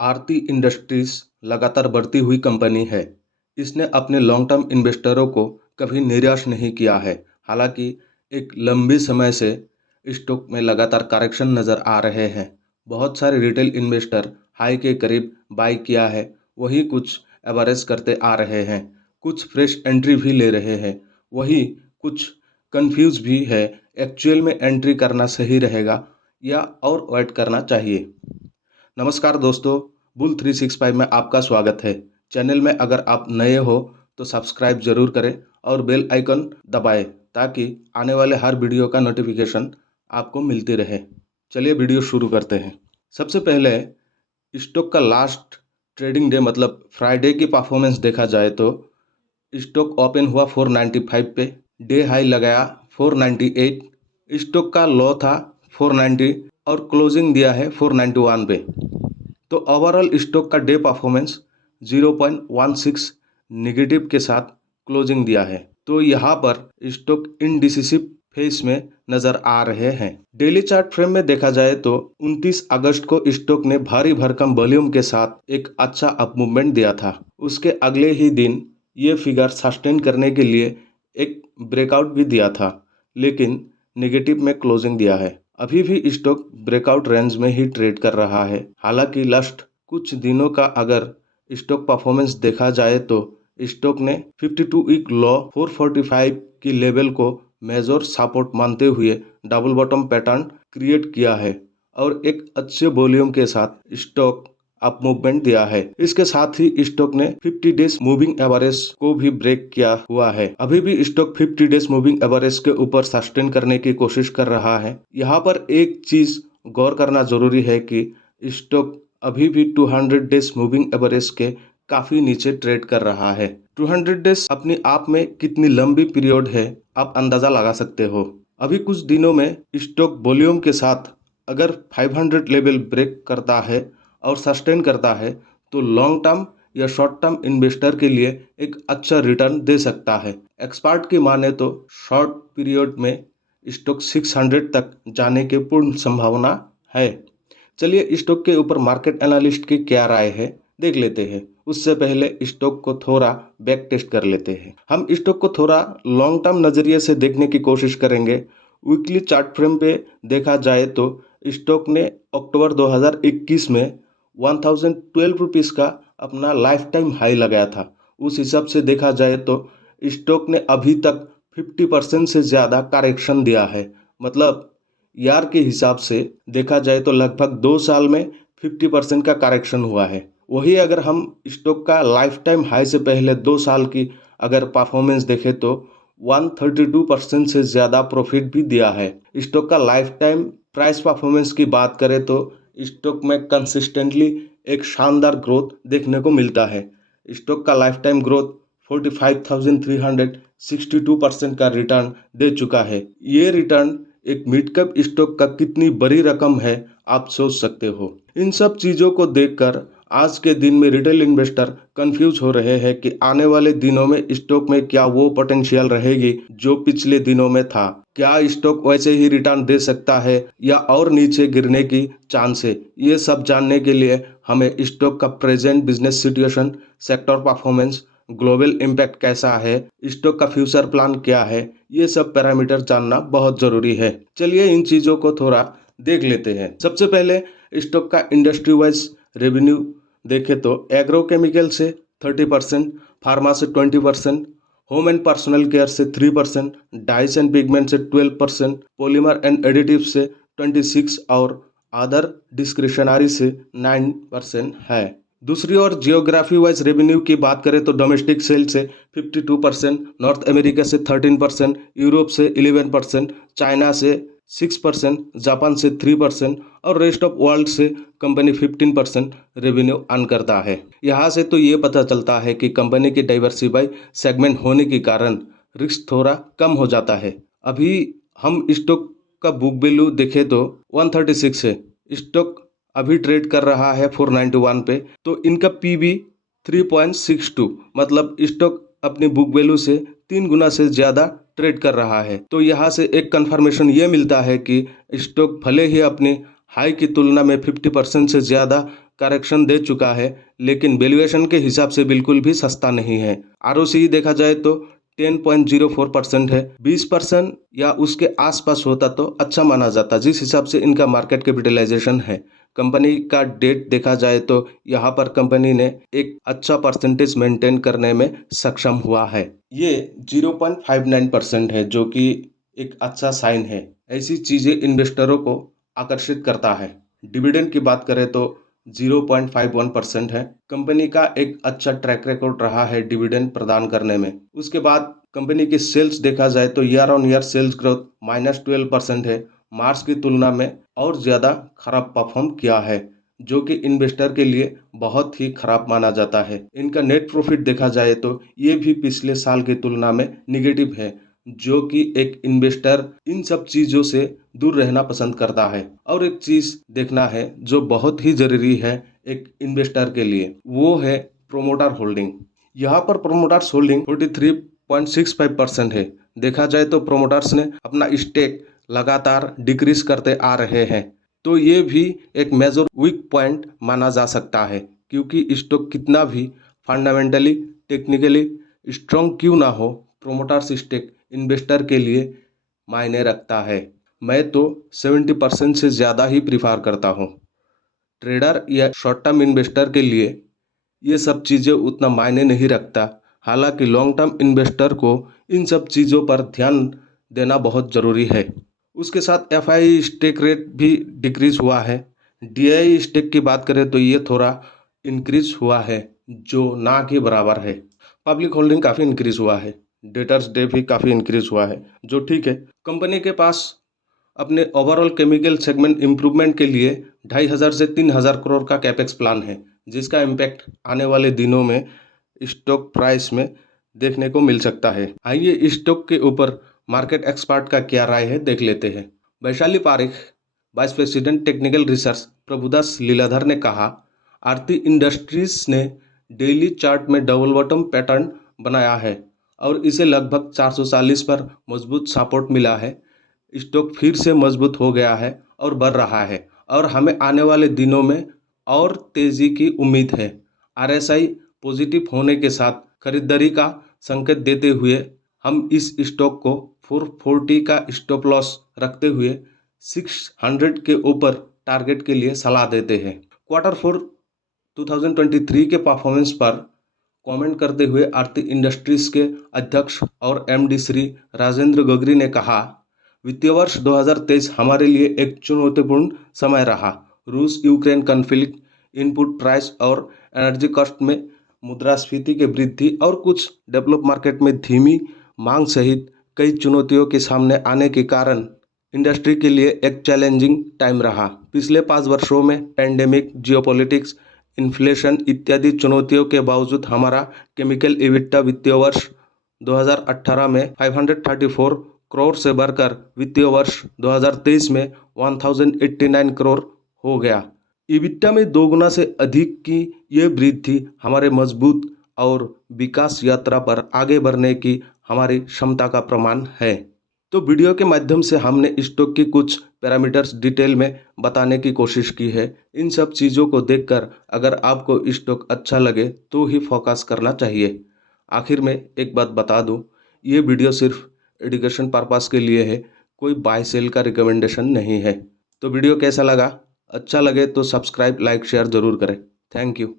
आरती industries लगातार बढ़ती हुई कंपनी है। इसने अपने लॉन्ग टर्म इन्वेस्टरों को कभी निराश नहीं किया है। हालांकि एक लंबे समय से स्टॉक में लगातार करेक्शन नज़र आ रहे हैं। बहुत सारे रिटेल इन्वेस्टर हाई के करीब बाई किया है, वही कुछ एवरेज करते आ रहे हैं, कुछ फ्रेश एंट्री भी ले रहे हैं, वही कुछ कंफ्यूज भी है। एक्चुअल में एंट्री करना सही रहेगा या और वेट करना चाहिए। नमस्कार दोस्तों, बुल 365 में आपका स्वागत है। चैनल में अगर आप नए हो तो सब्सक्राइब जरूर करें और बेल आइकन दबाएं ताकि आने वाले हर वीडियो का नोटिफिकेशन आपको मिलती रहे। चलिए वीडियो शुरू करते हैं। सबसे पहले स्टॉक का लास्ट ट्रेडिंग डे मतलब फ्राइडे की परफॉर्मेंस देखा जाए तो स्टॉक ओपन हुआ 495 पे, डे हाई लगाया 498, स्टॉक का लो था 490 और क्लोजिंग दिया है 491 पे। तो ओवरऑल स्टॉक का डे परफॉर्मेंस 0.16 निगेटिव के साथ क्लोजिंग दिया है। तो यहाँ पर स्टॉक इनडिसिसिव फेज में नजर आ रहे हैं। डेली चार्ट फ्रेम में देखा जाए तो 29 अगस्त को स्टॉक ने भारी भरकम वॉल्यूम के साथ एक अच्छा अप मूवमेंट दिया था। उसके अगले ही दिन ये फिगर सस्टेन करने के लिए एक ब्रेकआउट भी दिया था, लेकिन नेगेटिव में क्लोजिंग दिया है। अभी भी स्टॉक ब्रेकआउट रेंज में ही ट्रेड कर रहा है। हालांकि लास्ट कुछ दिनों का अगर स्टॉक परफॉर्मेंस देखा जाए तो स्टॉक ने 52 वीक लो 445 की लेवल को मेजर सपोर्ट मानते हुए डबल बॉटम पैटर्न क्रिएट किया है और एक अच्छे वॉल्यूम के साथ स्टॉक अप मूवमेंट दिया है। इसके साथ ही स्टॉक ने 50 डेज मूविंग एवरेज को भी ब्रेक किया हुआ है। अभी भी स्टॉक 50 डेज मूविंग एवरेज के ऊपर सस्टेन करने की कोशिश कर रहा है। यहाँ पर एक चीज गौर करना जरूरी है कि स्टॉक अभी भी 200 डेज मूविंग एवरेज के काफी नीचे ट्रेड कर रहा है। 200 डेज अपने आप में कितनी लंबी पीरियड है आप अंदाजा लगा सकते हो। अभी कुछ दिनों में स्टॉक वॉल्यूम के साथ अगर 500 लेवल ब्रेक करता है और सस्टेन करता है तो लॉन्ग टर्म या शॉर्ट टर्म इन्वेस्टर के लिए एक अच्छा रिटर्न दे सकता है। एक्सपर्ट की माने तो शॉर्ट पीरियड में स्टॉक 600 तक जाने की पूर्ण संभावना है। चलिए स्टॉक के ऊपर मार्केट एनालिस्ट की क्या राय है देख लेते हैं। उससे पहले स्टॉक को थोड़ा बैक टेस्ट कर लेते हैं। हम स्टॉक को थोड़ा लॉन्ग टर्म नजरिए से देखने की कोशिश करेंगे। वीकली चार्ट फ्रेम पे देखा जाए तो स्टॉक ने अक्टूबर 2021 में 1012 रुपीज़ का अपना लाइफ टाइम हाई लगाया था। उस हिसाब से देखा जाए तो स्टॉक ने अभी तक 50% से ज़्यादा करेक्शन दिया है। मतलब यार के हिसाब से देखा जाए तो लगभग 2 साल में 50% का करेक्शन हुआ है। वही अगर हम स्टॉक का लाइफ टाइम हाई से पहले 2 साल की अगर परफॉर्मेंस देखें तो 132% से ज़्यादा प्रॉफिट भी दिया है। स्टॉक का लाइफ टाइम प्राइस परफॉर्मेंस की बात करें तो स्टॉक में कंसिस्टेंटली एक शानदार ग्रोथ देखने को मिलता है। स्टॉक का लाइफ टाइम ग्रोथ 45,362% का रिटर्न दे चुका है। ये रिटर्न एक मिड कैप स्टॉक का कितनी बड़ी रकम है आप सोच सकते हो। इन सब चीज़ों को देखकर आज के दिन में रिटेल इन्वेस्टर कंफ्यूज हो रहे हैं कि आने वाले दिनों में स्टॉक में क्या वो पोटेंशियल रहेगी जो पिछले दिनों में था। क्या स्टॉक वैसे ही रिटर्न दे सकता है या और नीचे गिरने की चांस है। ये सब जानने के लिए हमें स्टॉक का present business situation, sector performance, global impact कैसा है, स्टॉक का फ्यूचर प्लान क्या है, ये सब पैरामीटर जानना बहुत जरूरी है। चलिए इन चीज़ों को थोड़ा देख लेते हैं। सबसे पहले स्टॉक का इंडस्ट्री वाइज रेवेन्यू देखें तो एग्रोकेमिकल से 30%, फार्मा से 20%, होम एंड पर्सनल केयर से 3%, डाइस एंड पिगमेंट से 12%, पॉलीमर एंड एडिटिव से 26% और अदर डिस्क्रिशनरी से 9% है। दूसरी ओर जियोग्राफी वाइज रेवेन्यू की बात करें तो डोमेस्टिक सेल से 52%, नॉर्थ अमेरिका से 13%, यूरोप से 11%, चाइना से 6%, जापान से 3% और रेस्ट ऑफ वर्ल्ड से कंपनी 15% रेवेन्यू अर्न करता है। यहाँ से तो ये पता चलता है कि कंपनी की डाइवर्सिफाई सेगमेंट होने के कारण रिस्क थोड़ा कम हो जाता है। अभी हम स्टॉक का बुक वैल्यू देखें तो 136 है। स्टॉक अभी ट्रेड कर रहा है 491 पे, तो इनका पीबी 3.62, मतलब स्टॉक अपनी बुक वैल्यू से 3 गुना से ज़्यादा ट्रेड कर रहा है। तो यहाँ से एक कंफर्मेशन ये मिलता है कि स्टॉक भले ही अपनी हाई की तुलना में 50% से ज़्यादा करेक्शन दे चुका है, लेकिन वैल्यूएशन के हिसाब से बिल्कुल भी सस्ता नहीं है। आरओसी देखा जाए तो 10.04% है। 20% या उसके आसपास होता तो अच्छा माना जाता, जिस हिसाब से इनका मार्केट कैपिटलाइजेशन है। कंपनी का डेट देखा जाए तो यहाँ पर कंपनी ने एक अच्छा परसेंटेज मेंटेन करने में सक्षम हुआ है। ये 0.59% है, जो कि एक अच्छा साइन है। ऐसी चीज़ें इन्वेस्टरों को आकर्षित करता है। डिविडेंड की बात करें तो 0.51% है। कंपनी का एक अच्छा ट्रैक रिकॉर्ड रहा है डिविडेंड प्रदान करने में। उसके बाद कंपनी की सेल्स देखा जाए तो year on year sales growth -12% है। मार्च की तुलना में और ज़्यादा खराब परफॉर्म किया है, जो कि इन्वेस्टर के लिए बहुत ही खराब माना जाता है। इनका नेट प्रॉफिट देखा जाए तो ये भी पिछले साल की तुलना में निगेटिव है, जो कि एक इन्वेस्टर इन सब चीज़ों से दूर रहना पसंद करता है। और एक चीज़ देखना है जो बहुत ही ज़रूरी है एक इन्वेस्टर के लिए, वो है प्रोमोटर होल्डिंग। यहाँ पर प्रोमोटर्स होल्डिंग 43.65% है। देखा जाए तो प्रोमोटर्स ने अपना स्टेक लगातार डिक्रीज करते आ रहे हैं, तो ये भी एक मेजर वीक पॉइंट माना जा सकता है, क्योंकि स्टॉक कितना भी फंडामेंटली टेक्निकली स्ट्रॉन्ग क्यों ना हो, प्रोमोटर्स स्टेक इन्वेस्टर के लिए मायने रखता है। मैं तो 70% से ज़्यादा ही प्रिफर करता हूँ। ट्रेडर या शॉर्ट टर्म इन्वेस्टर के लिए ये सब चीज़ें उतना मायने नहीं रखता। हालांकि लॉन्ग टर्म इन्वेस्टर को इन सब चीज़ों पर ध्यान देना बहुत ज़रूरी है। उसके साथ एफआई स्टेक रेट भी डिक्रीज हुआ है। डीआई स्टेक की बात करें तो ये थोड़ा इंक्रीज हुआ है, जो ना के बराबर है। पब्लिक होल्डिंग काफ़ी इंक्रीज हुआ है। डेटर्स डे भी काफ़ी इंक्रीज हुआ है, जो ठीक है। कंपनी के पास अपने ओवरऑल केमिकल सेगमेंट इम्प्रूवमेंट के लिए 2,500 से 3,000 करोड़ का कैपेक्स प्लान है, जिसका इम्पैक्ट आने वाले दिनों में स्टॉक प्राइस में देखने को मिल सकता है। आइए स्टॉक के ऊपर मार्केट एक्सपर्ट का क्या राय है देख लेते हैं। Vaishali Parikh, vice president technical research, Prabhudas Lilladher ने कहा, आरती इंडस्ट्रीज ने डेली चार्ट में डबल बॉटम पैटर्न बनाया है और इसे लगभग 440 पर मजबूत सपोर्ट मिला है। स्टॉक फिर से मजबूत हो गया है और बढ़ रहा है और हमें आने वाले दिनों में और तेजी की उम्मीद है। आरएसआई पॉजिटिव होने के साथ खरीदारी का संकेत देते हुए हम इस स्टॉक को 440 का स्टॉप लॉस रखते हुए 600 के ऊपर टारगेट के लिए सलाह देते हैं। Q4 2023 के परफॉर्मेंस पर कमेंट करते हुए आरती इंडस्ट्रीज के अध्यक्ष और एमडी श्री राजेंद्र गोगरी ने कहा, वित्तीय वर्ष 2023 हमारे लिए एक चुनौतीपूर्ण समय रहा। रूस यूक्रेन कॉन्फ्लिक्ट, इनपुट प्राइस और एनर्जी कॉस्ट में मुद्रास्फीति के वृद्धि और कुछ डेवलप मार्केट में धीमी मांग सहित कई चुनौतियों के सामने आने के कारण इंडस्ट्री के लिए एक चैलेंजिंग टाइम रहा। पिछले 5 वर्षों में पैंडेमिक, जियोपॉलिटिक्स, इन्फ्लेशन इत्यादि चुनौतियों के बावजूद हमारा केमिकल एबिटा वित्तीय वर्ष 2018 में 534 करोड़ से बढ़कर वित्तीय वर्ष 2023 में 1089 करोड़ हो गया। EBITDA में 2 गुना से अधिक की यह वृद्धि हमारे मजबूत और विकास यात्रा पर आगे बढ़ने की हमारी क्षमता का प्रमाण है। तो वीडियो के माध्यम से हमने स्टॉक की कुछ पैरामीटर्स डिटेल में बताने की कोशिश की है। इन सब चीज़ों को देखकर अगर आपको स्टॉक अच्छा लगे तो ही फोकस करना चाहिए। आखिर में एक बात बता दूं, ये वीडियो सिर्फ एजुकेशन पर्पस के लिए है, कोई बाय सेल का रिकमेंडेशन नहीं है। तो वीडियो कैसा लगा? अच्छा लगे तो सब्सक्राइब, लाइक, शेयर ज़रूर करें। Thank you.